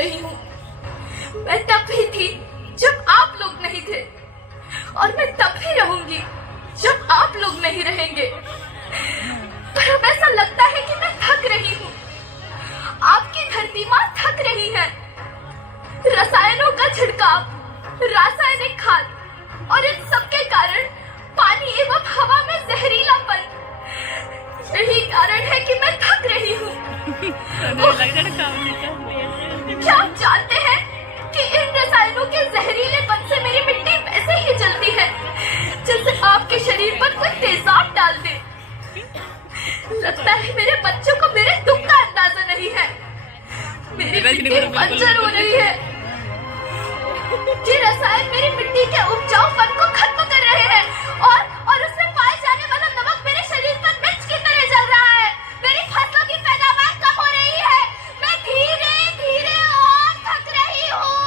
रही हूँ। मैं तब भी थी जब आप लोग नहीं थे, और मैं तब भी रहूंगी जब आप लोग नहीं रहेंगे। पर अब ऐसा लगता है कि मैं थक रही हूँ। आपकी धरती माँ थक रही है। रसायनों का छिड़काव, रासायनिक खाद और इन सब के कारण पानी एवं हवा में जहरीलापन, यही कारण है कि मैं थक रही हूँ। क्या आप जानते हैं कि इन रसायनों के जहरीलेपन से मेरी मिट्टी वैसे ही जलती है जैसे आपके शरीर पर कोई तेजाब डाल दे। लगता है मेरे बच्चों को मेरे दुख का अंदाजा नहीं है। मेरी मिट्टी बंजर हो रही है। ये रसायन मेरी मिट्टी के उपजाऊपन को खत्म कर रहे हैं और उसमें पाए जाने वाला नमक मेरे शरीर पर मिर्च की तरह जल रहा है। मेरी फसलों की पैदावार कम हो रही है। मैं धीरे धीरे और थक रही हूँ।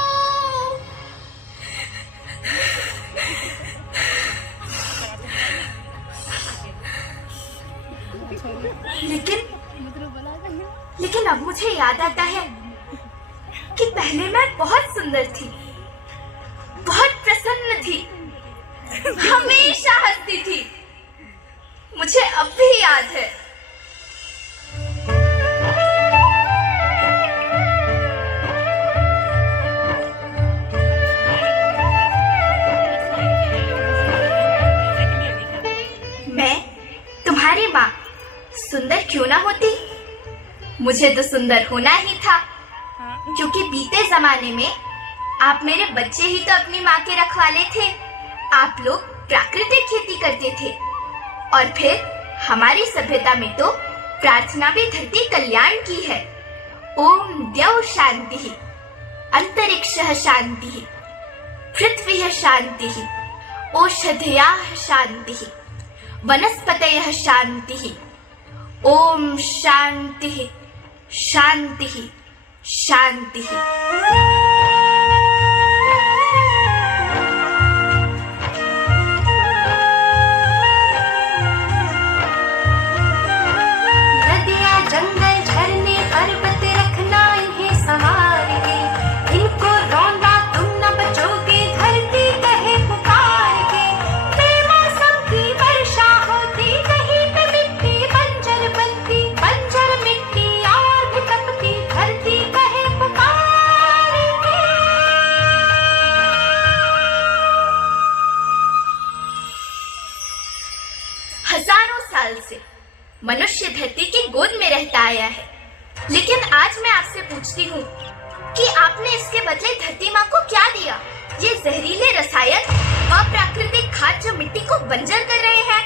लेकिन अब मुझे याद आता है कि पहले मैं बहुत सुंदर थी, बहुत प्रसन्न थी, हमेशा हंसती थी। मुझे अब भी याद है। मैं तुम्हारी माँ सुंदर क्यों ना होती, मुझे तो सुंदर होना ही था, क्योंकि बीते जमाने में आप मेरे बच्चे ही तो अपनी माँ के रखवाले थे। आप लोग प्राकृतिक खेती करते थे, और फिर हमारी सभ्यता में तो प्रार्थना भी धरती कल्याण की है। ओम द्यौ शांति, अंतरिक्षः शांति, पृथ्वी शांति, औषधयः शांति, वनस्पतयः शांति। ओम शांति शांति शांति। हजारों साल से मनुष्य धरती की गोद में रहता आया है, लेकिन आज मैं आपसे पूछती हूँ कि आपने इसके बदले धरती माँ को क्या दिया? ये जहरीले रसायन, अप्राकृतिक खाद जो मिट्टी को बंजर कर रहे हैं,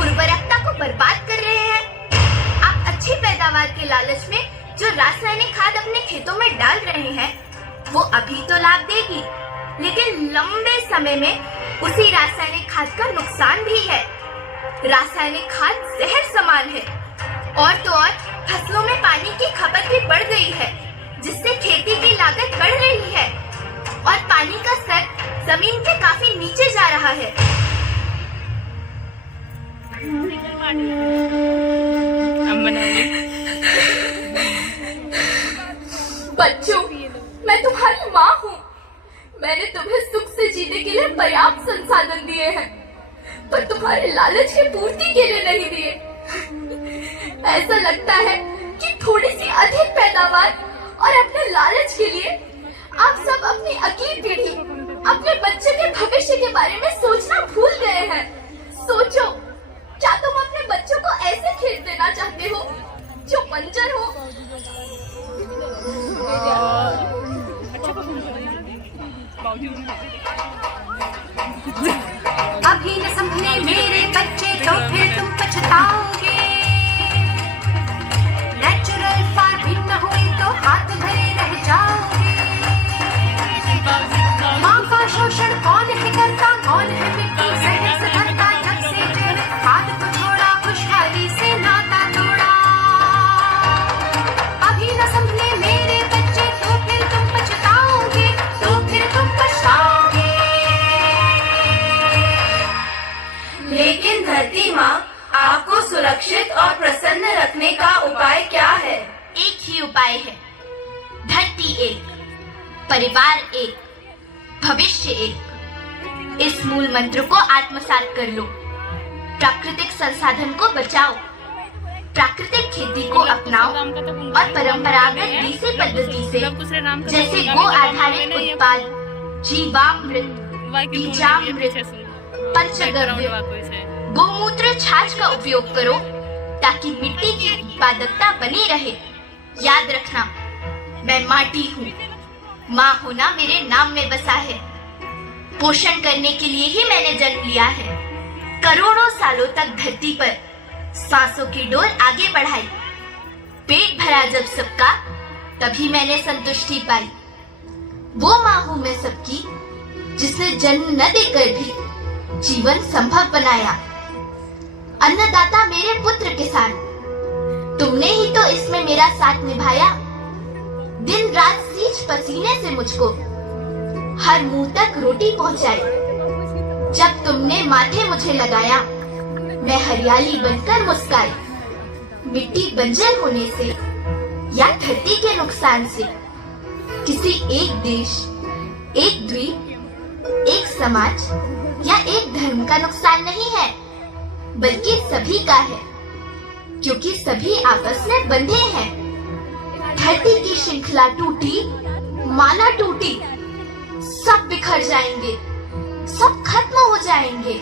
उर्वरकता को बर्बाद कर रहे हैं। आप अच्छी पैदावार के लालच में जो रासायनिक खाद अपने खेतों में डाल रहे हैं, वो अभी तो लाभ देगी, लेकिन लंबे समय में उसी रासायनिक खाद का नुकसान भी है। रासायनिक खाद जहर समान है, और तो और फसलों में पानी की खपत भी बढ़ गई है, जिससे खेती की लागत बढ़ रही है और पानी का स्तर जमीन के काफी नीचे जा रहा है। बच्चों, मैं तुम्हारी माँ हूँ। मैंने तुम्हें सुख से जीने के लिए पर्याप्त संसाधन दिए हैं, पर तुम्हारे लालच की पूर्ति के लिए नहीं दिए। ऐसा लगता है कि थोड़ी सी अधिक पैदावार और अपने लालच के लिए आप सब अपनी अगली पीढ़ी, अपने बच्चे के भविष्य के बारे में सोचना भूल गए हैं। सोचो, क्या तुम अपने बच्चों को ऐसे खेत देना चाहते हो जो बंजर हो? अभी न संभले मेरे बच्चे तो फिर तुम पछताओगे। नेचुरल फार्मिंग न हुई तो हाथ धरे रह जाओ। परिवार एक, भविष्य एक। इस मूल मंत्र को आत्मसात कर लो। प्राकृतिक संसाधन को बचाओ, प्राकृतिक खेती को अपनाओ और परंपरागत देसी पद्धति से जैसे गो आधारित उत्पाद, जीवामृत, बीजामृत, पंचगव्य, गोमूत्र, छाछ का उपयोग करो ताकि मिट्टी की उत्पादकता बनी रहे। याद रखना, मैं माटी हूँ, माँ होना मेरे नाम में बसा है। पोषण करने के लिए ही मैंने जन्म लिया है। करोड़ों सालों तक धरती पर सांसों की डोर आगे बढ़ाई। पेट भरा जब सबका, तभी मैंने संतुष्टि पाई। वो माँ हूँ मैं सबकी, जिसने जन्म न देकर भी जीवन संभव बनाया। अन्नदाता मेरे पुत्र किसान, तुमने ही तो इसमें मेरा साथ निभाया। दिन रात सींच पसीने से मुझको हर मुंह तक रोटी पहुंचाई। जब तुमने माथे मुझे लगाया, मैं हरियाली बनकर मुस्काई। मिट्टी बंजर होने से या धरती के नुकसान से किसी एक देश, एक द्वीप, एक समाज या एक धर्म का नुकसान नहीं है, बल्कि सभी का है, क्योंकि सभी आपस में बंधे हैं। धरती की श्रृंखला टूटी, माला टूटी, सब बिखर जाएंगे, सब खत्म हो जाएंगे।